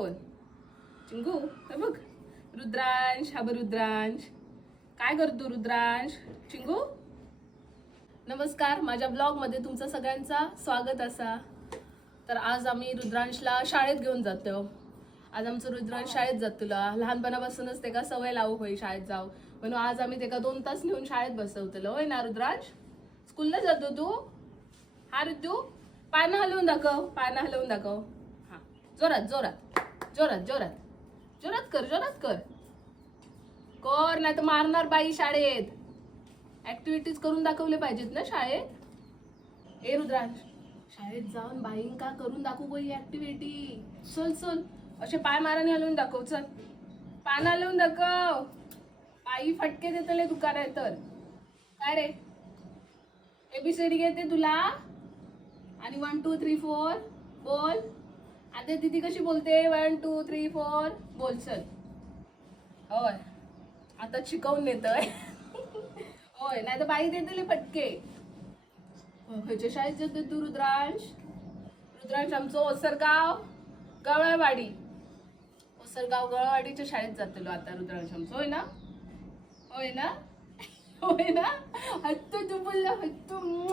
कोण? चिंगू. हे बघ रुद्रांश. हा बघ रुद्रांश. काय करतो रुद्रांश? चिंगू. नमस्कार, माझ्या ब्लॉगमध्ये तुमचं सगळ्यांचा स्वागत असा. तर आज आम्ही रुद्रांशला शाळेत घेऊन जातो. आज आमचं रुद्रांश शाळेत जातो. लहानपणापासूनच ते का सवय लावू होई शाळेत जाऊ म्हणून आज आम्ही ते का 2 तास नेऊन शाळेत बसवतलो. होय ना रुद्रांश? स्कूलला जातो तू? हा ऋतू, पानं हलवून दाखव. पानं हलवून दाखव. हा, जोरात जोरात जोरात जोरात जोरात कर. जोरात कर. कर नाही तर मारणार बाई शाळेत. ऍक्टिव्हिटीज करून दाखवले पाहिजेत ना शाळेत. ए रुद्रांश, शाळेत जाऊन बाईंका करून दाखवू बाई ऍक्टिव्हिटी. चल चल, असे पाय माराने हलवून दाखव. चल, पानं हलवून दाखव. पायी फटके देतले दुकानात तर. काय रे, एबीसीडी घेते तुला आणि 1 2 3 4 बोल. आता दीदी कशी बोलते? 1 2 3 4 बोल. चल. होय, आता शिकवून देतोय. होय, नाही तर बाई देतले फटके. ह्याच्या शाळेत जाते तू रुद्रांश? रुद्रांश आमचं ओसरगाव गवळवाडी. ओसरगाव गवळवाडीच्या शाळेत जातलो आता रुद्रांश आमचं. होय ना? होय ना? होय ना? हत्तू तू बोलला हत्तू.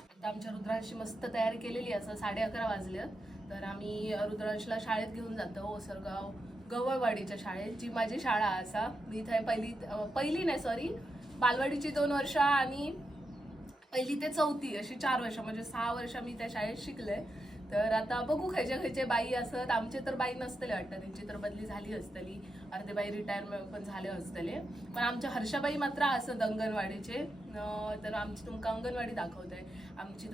आता आमच्या रुद्रांशी मस्त तयारी केलेली असं 11:30 वाजले. तर आम्ही रुद्रांशला शाळेत घेऊन जातो ओसरगाव गवळवाडीच्या शाळेत, जी माझी शाळा असा. मी इथे पहिली नाही सॉरी बालवाडीची 2 वर्ष आणि 1ली ते 4थी अशी 4 वर्ष म्हणजे 6 वर्ष मी त्या शाळेत शिकले. तर आता बघू खयचे बाई असत. आमचे तर बाई नसतले वाटतं, त्यांची तर बदली झाली असतली. अर्धे बाई रिटायरमेंट पण झाले असतले. पण आमच्या हर्षाबाई मात्र असत अंगणवाडीचे. तर आमची तुमका अंगणवाडी दाखवते. आमची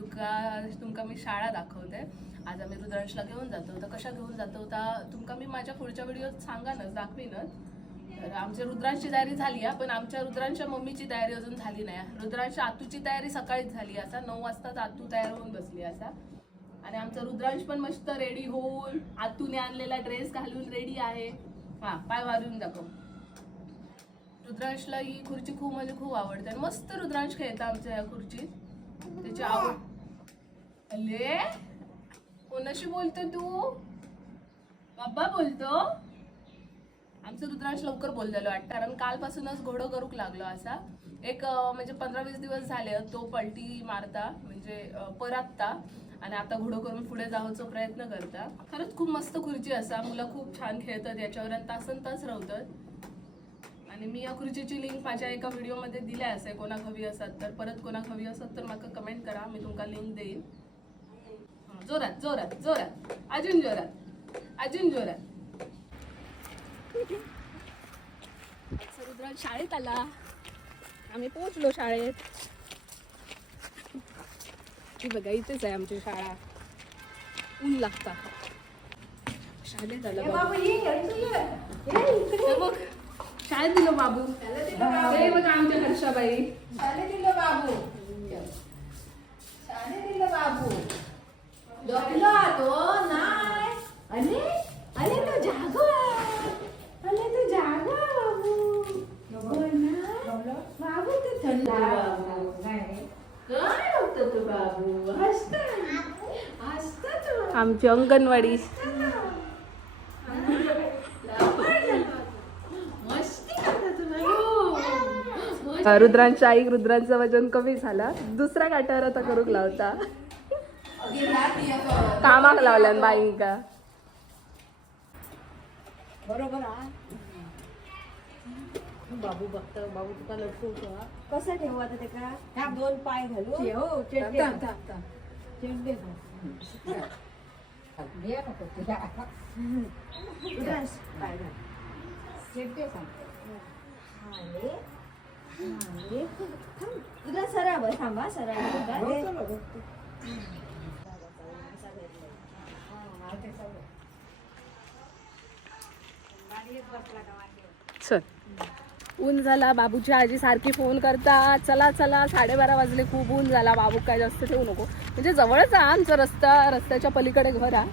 तुमका मी शाळा दाखवते. आज आम्ही रुद्रांशला घेऊन जातो. तर कशा घेऊन जातो तुमका मी माझ्या पुढच्या व्हिडिओत सांगानच, दाखवीनच. तर आमच्या रुद्रांशची तयारी झाली आहे, पण आमच्या रुद्रांशच्या मम्मीची तयारी अजून झाली नाही. रुद्रांशच्या आतूची तयारी सकाळीच झाली असा. 9 वाजताच आतू तयार होऊन बसली असा. आणि आमचा रुद्रांश पण मस्त रेडी होऊन आतूने आणलेला ड्रेस घालून रेडी आहे. हा, पाय वाजवून दाखव. रुद्रांशला ही खुर्ची खूप म्हणजे खूप आवडते. मस्त रुद्रांश खेळता आमच्या या खुर्चीत. त्याची आवड. अले, कोणाशी बोलतो तू? बाबा बोलतो. आमचं रुद्रांश लवकर बोललेलो वाटतं, कारण कालपासूनच घोडं करूक लागलो असा. एक म्हणजे 15-20 दिवस झाले तो पलटी मारता म्हणजे परतता आणि आता घोडं करून पुढे जायचा प्रयत्न करता. खरंच खूप मस्त खुर्ची असा. मुलं खूप छान खेळतात याच्यावर आणि तासन तास राहतात. आणि मी या खुर्चीची लिंक माझ्या एका व्हिडिओमध्ये दिल्या असे. कोणाक हवी असत तर, परत कोणाक हवी असत तर मला कमेंट करा, मी तुमका लिंक देईन. जोरात जोरात जोरात अजून जोरात अजून जोरात. रुद्रांश शाळेत आला. आम्ही पोहोचलो शाळेत. ती बघा इथेच आहे आमची शाळा. ऊन लागता शाळेत आला बाबू. बघ शाळेत दिलो बाबू. ते बघा आमच्या हर्षाबाई. शाळेत दिलं बाबू. शाळेत दिलं बाबू. झोपलो तो नाही. अरे अरे तो जागो आहे. अरे तो जागो बाबू. बाबू ते थंड बाबू. काय होतं तो बाबू? हसता हसता तो. आमची अंगणवाडी. मस्ती करता तुला. रुद्रांच्या आई रुद्रांचं वजन कमी झाला. दुसऱ्या काट्यावर आता करूक लावता. कामाक लावल्यान बाईंका. बरोबर आहे. बाबू बघतो. बाबू तुका लटकवतो. कसं ठेवू आता ते का? ह्या 2 पाय घालू. हो, चेंडे चेंडे घे नको तुला. पाय घाल. चेंडे सांगतो. आले आले. तुला सरळ बस. थांबा सरळ चल. ऊन झाला. बाबूची आजी सारखी फोन करता चला चला. 12:30 वाजले. खूप ऊन झाला. बाबू काय जास्त ठेवू नको. म्हणजे जवळच आहे आमचा रस्ता. रस्त्याच्या पलीकडे घर आहे.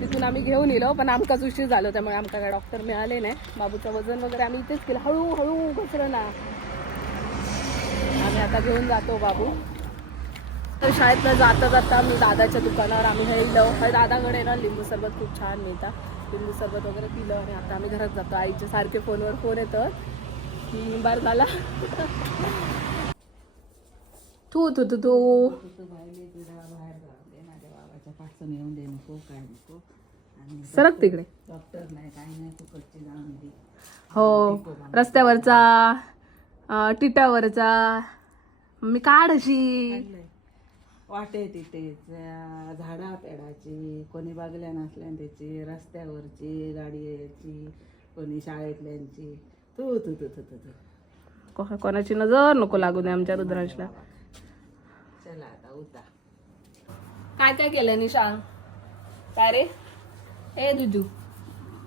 तिथून आम्ही घेऊन येलो, पण आमकाच उशीर झालो त्यामुळे आमका काय डॉक्टर मिळाले नाही. बाबूचं वजन वगैरे आम्ही इथेच केलं. हळूहळू घसरं ना. आम्ही आता घेऊन जातो बाबू. तर शाळेतनं जाता जाता मी दादाच्या दुकानावर आम्ही हे इलं दादाकडे ना लिंबू सरबत खूप छान मिळतात. लिंबू सरबत वगैरे पिलं आणि आता आम्ही घरात जातो. आईचे सारखे फोनवर फोन येतात की निंबार झाला. तू तू तू तू सरक तिकडे. डॉक्टर नाही काय नाही तू कच्ची जाऊन दे. हो रस्त्यावरचा टिटावरचा मी काढ अशी वाटे तिथे झाडा पेडाची कोणी बागल्या नसल्या त्याची रस्त्यावरची गाडीची कोणी शाळेतल्यांची तू तू तू तू तू कोणाची नजर नको लागू दे आमच्या रुद्रांशला. चला आता उता काय काय केलं निशा? काय रे ए दुजू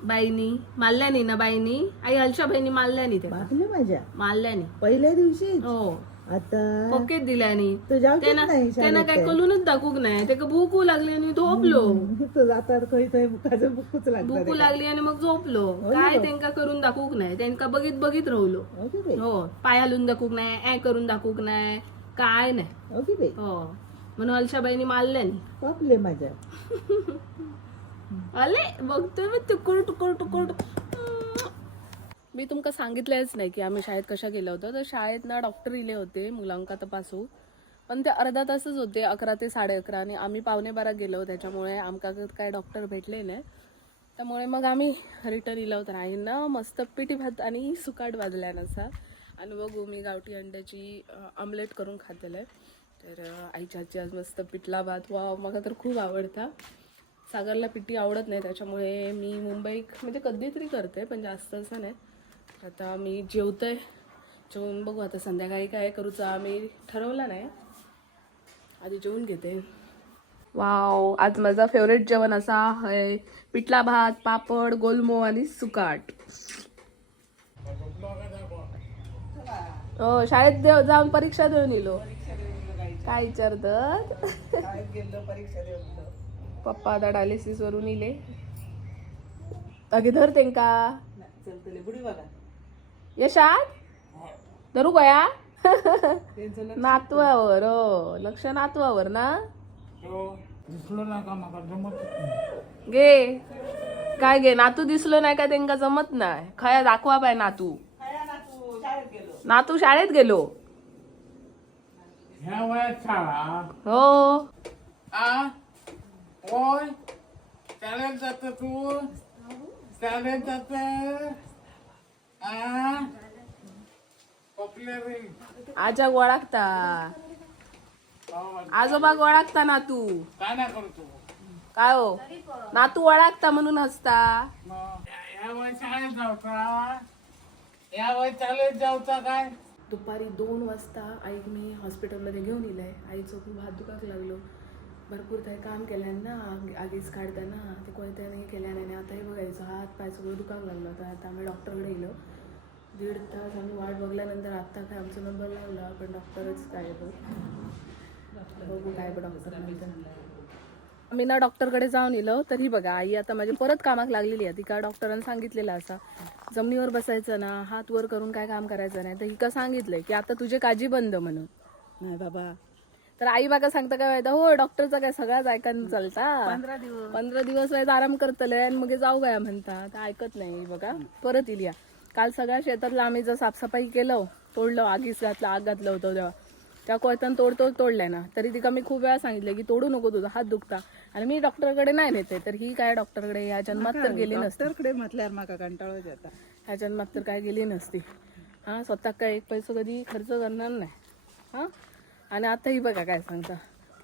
बाईनी मारल्यानी ना बाईनी आई हलशा बहिणी मारल्यानी ते बागल्या माझ्या मारल्यानी पहिल्या दिवशी हो आता पक्केत दिल्यानी तुझ्या त्यांना काय कलूनच दाखवूक नाही ते भूकू लागली आणि झोपलो. जातात काही बुकाचं बुकूच लागतं भूकू लागली आणि मग झोपलो. काय त्यांका करून दाखवूक नाही त्यांका बघित बघित राहलो. हो पाय हलून दाखवूक नाही करून दाखवूक नाही काय नाही हो म्हणून हलशा बहिणी मारल्यानी बापले माझ्या आले बघतोय मी टुकुर टुकुर टुकुर. मी तुमका सांगितलंच नाही की आम्ही शाळेत कशा गेलो होतो. तर शाळेत ना डॉक्टर इले होते मुलांका तपासू पण ते अर्धा तासच होते 11 ते 11:30 आणि आम्ही 11:45 गेलो. त्याच्यामुळे आमका काय डॉक्टर भेटले नाही. त्यामुळे मग आम्ही रिटर्न इलो होतो. आईनं मस्त पिठी भात आणि सुकाट भाजल्यान असा आणि बघू मी गावठी अंड्याची आमलेट करून खातेलं. तर आईच्या हातची आज मस्त पिठला भात वा मला तर खूप आवडता. सागरला पिठी आवडत नाही त्याच्यामुळे मी मुंबईत म्हणजे कधीतरी करते पण जास्त असं नाही. आता मी जेवतोय जेवून बघू आता संध्याकाळी काय करूचा आम्ही ठरवलं नाही. आधी जेवून घेते. वाव आज माझा फेवरेट जेवण असा आहे पिठला भात पापड गोलमो आणि सुकाट. हो शाळेत जाऊन परीक्षा देऊन येलो. काय विचारतात पप्पा आता डायलिसिस वरून इले अगे धर तेंका यशात धरू गया नातवावर हो लक्ष नातवावर ना गे काय गे नातू दिसलो नाही का तेंका जमत नाही खया दाखवा पाय नातू शाळेत गेलो ह्या वयात शाळा हो होय शाळेत जात तू शाळेत जात आजा ओळखता आजोबा ओळखता ना तू काय नाही करतो काय हो नातू ओळखता म्हणून हसता. या वय शाळेत जावता या वय चालत जावता काय. दुपारी 2 वाजता आईक मी हॉस्पिटलमध्ये घेऊन इलाय. आईचं खूप हात दुखाक लागलो. भरपूर काही काम केल्यान ना आगीच काढताना ते कोणत्याने केल्याने आणि आता हे बघायचं हात पाय सगळं दुखाक लागलं होतं. आता आम्ही डॉक्टरकडे गेलो. 1.5 तास आम्ही वाट बघल्यानंतर आत्ता काय आमचा नंबर लावला पण डॉक्टरच काय बघू काय डॉक्टर आम्ही ना डॉक्टरकडे जाऊन इलो. तरी बघा आई आता माझी परत कामाक लागलेली आहे. ती का डॉक्टरांनी सांगितलेलं असा जमिनीवर बसायचं ना हात वर करून काय काम करायचं नाही. तर हिका सांगितलंय की आता तुझे काळजी बंद म्हणून. नाही बाबा तर आई बागा सांगता काय माहिती हो डॉक्टरचा काय सगळ्याच ऐकायला चालता 15 दिवस व्हायचा आराम करतले आणि मग जाऊ गया म्हणता तर ऐकत नाही बघा परत इलिया. काल सगळ्या शेतातलं आम्ही जर साफसफाई केलं तोडलं आगीच आग घातलं होतं तेव्हा त्या कोयत्यानं तोडलाय ना तरी तिका मी खूप वेळा सांगितलं की तोडू नको तुझा हात दुखता आणि मी डॉक्टरकडे नाही नेते. तर ही काय डॉक्टरकडे या जन्मात तर गेली नसती. डॉक्टरकडे म्हटल्यावर माका कंटाळो येता. ह्या जन्मात तर काय गेली नसती. हा स्वतः काय एक पैसा कधी खर्च करणार नाही. हा आणि आता ही बघा काय सांगता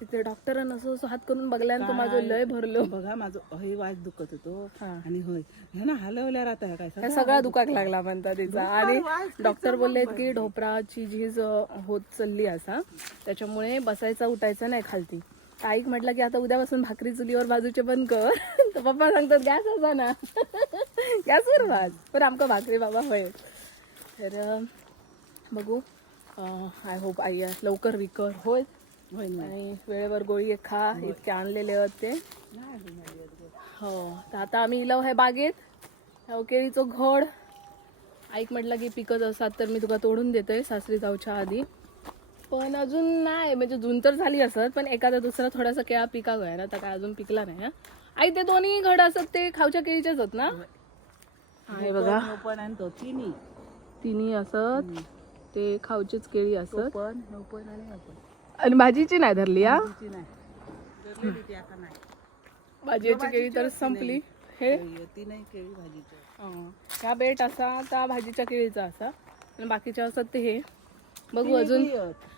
तिथे डॉक्टरांना असं हात करून बघल्यानंतर माझं लय भरलो. बघा माझं हे वाज दुखत होतो आणि होय हे ना हलवल्यावर आता काय सगळा दुखाक लागला म्हणता तिचा. आणि डॉक्टर बोलले की ढोपराची झीज होत चालली असा त्याच्यामुळे बसायचा उठायचा नाही खालती. आईक म्हटलं की आता उद्यापासून भाकरी चुलीवर भाजूचे बंद कर. तर पप्पा सांगतात गॅस असा ना गॅसवर भाज पण आमका भाकरी बाबा होय. तर बघू आय होप आई लवकर रिकवर होय आणि वेळेवर गोळी खा इतके आणलेले होते. हो तर आता आम्ही इलव आहे बागेत केळीचं घड. ऐक म्हटलं की पिकत असतात तर मी तुला तोडून देतोय सासरी जाऊच्या आधी. पण अजून नाही, म्हणजे जून तर झाली असत, पण एखादा दुसरा थोडासा केळा पिका गया ना, तर काय अजून पिकला नाही. हा. आई ते दोन्ही घड असत ते खावच्या केळीचेच होत ना? आहे बघा, पण आणि तो तिन्ही तिन्ही असत ते खावचेच केळी असत. पण आणि आपण आणि भाजीची नाही धरली हा. तिची नाही धरलेली ती आता नाही. भाजीची केळी तर संपली. हे ती नाही केळी भाजीची. ह्या बेट असा, त्या भाजीच्या केळीचा असा, आणि बाकीच्या असत ते हे. बघू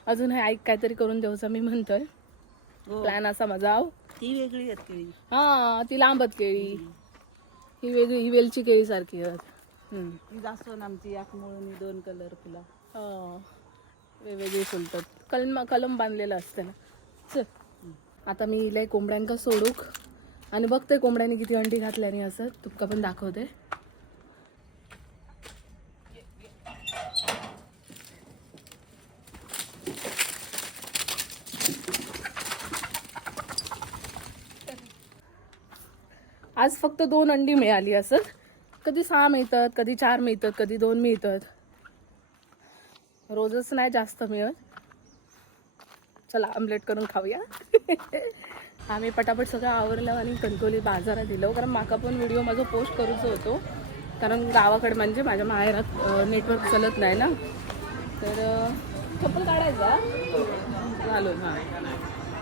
अजून हे ऐक काहीतरी करून देऊचा मी म्हणतोय. प्लॅन असा माझा. ती वेगळी आहेत केळी. हा, ती लांबत केळी, ही वेगळी, ही वेलची केळी सारखी आहेत. ती जास्त आमची एक मुळून 2 कलर फुला वेगवेगळी फुलतात. कलम बांधलेलं असतं ना. चल आता मी इलय कोंबड्यांका सोडूक आणि बघते कोंबड्यांनी किती अंडी घातल्याने असं तुमका पण दाखवते. आज फक्त 2 अंडी मिळाली असत. कधी 6 मिळतात, कधी 4 मिळतात, कधी 2 मिळतात. रोजच नाही जास्त मिळत. चला आमलेट करून खाऊया. आम्ही पटापट सगळं आवरलं आणि कणकवली बाजारात दिलो, कारण माका पण व्हिडिओ माझा पोस्ट करूच होतो. कारण गावाकडे म्हणजे माझ्या माहेरात नेटवर्क चालत नाही ना, तर चप्पल काढायचा घालून. हां,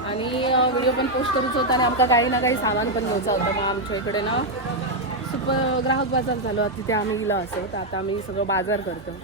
आणि व्हिडिओ पण पोस्ट करूच होता आणि आमका काही ना काही सामान पण घ्यायचं होतं. मग आमच्या इकडे ना सुपर ग्राहक बाजार झालो, तिथे आम्ही गेलो असो, तर आता आम्ही सगळं बाजार करतो.